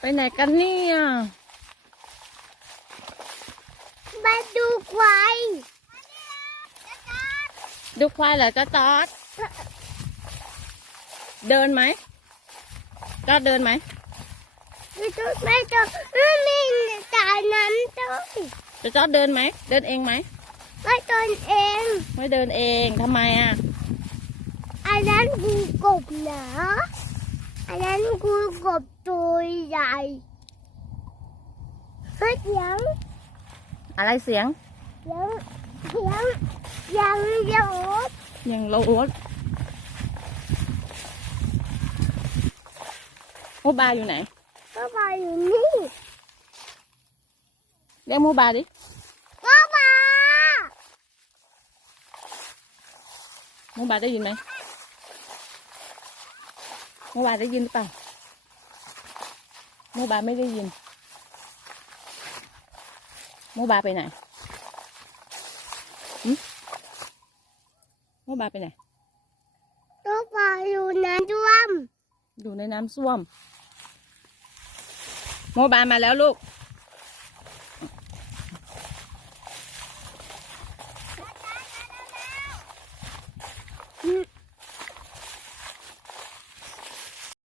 ไปไหนกันเนี่ยมาดูควายดูควายเหรอจ้าจอดเดินไหมจอดเดินไหมไม่ต้องไม่ต้องไม่มีตาน้ำต้องจะจอดเดินไหมเดินเองไหมไม่ตนเอง ไม่เดินเองทำไมอะอันนั้นกูกบเหรออันนั้นกูกบตัว ใหญ่เฮ้ยเสียงอะไรเสียงเสียงเสียงยังโยดยังโลดโมบายอยู่ไหนก็ มาอยู่นี่เรียกโมบายดิก็มาโมบายได้ยินไหมโมบายได้ยินหรือเปล่าโมบายไม่ได้ยินโมบายไปไหนหึโมบายไปไหนก็มาอยู่น้ำท่วม อยู่ในน้ำส้วมโมบายมาแล้วลูก